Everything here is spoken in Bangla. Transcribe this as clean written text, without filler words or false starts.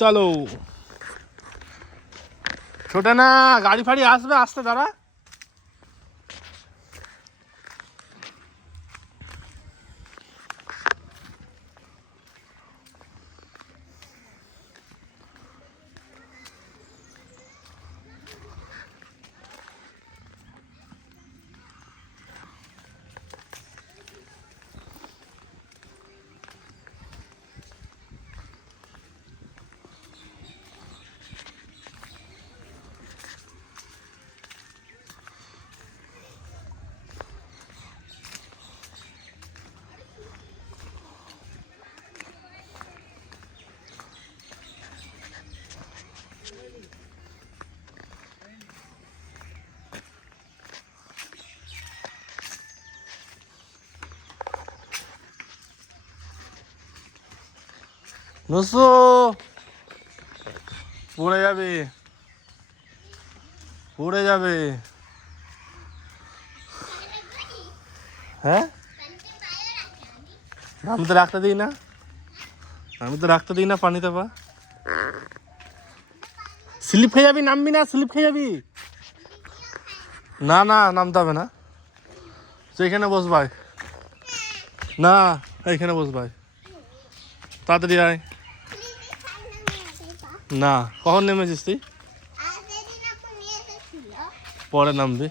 চলো ছোটে না, গাড়ি ফাড়ি আসবে, আসতে দাঁড়া। নসু পড়ে যাবে, পড়ে যাবে। হ্যাঁ আমি তো রাখতে দিই না, আমি তো রাখতে দিই না পানিতে পা। স্লিপ খেয়ে যাবি, নামবি না, স্লিপ খেয়ে যাবি। না না নামতে হবে না, তো এখানে বসবাই না, এইখানে বসবাই, তাড়াতাড়ি আয়। না কখন নেমেছিস তুই? পরে নামবি।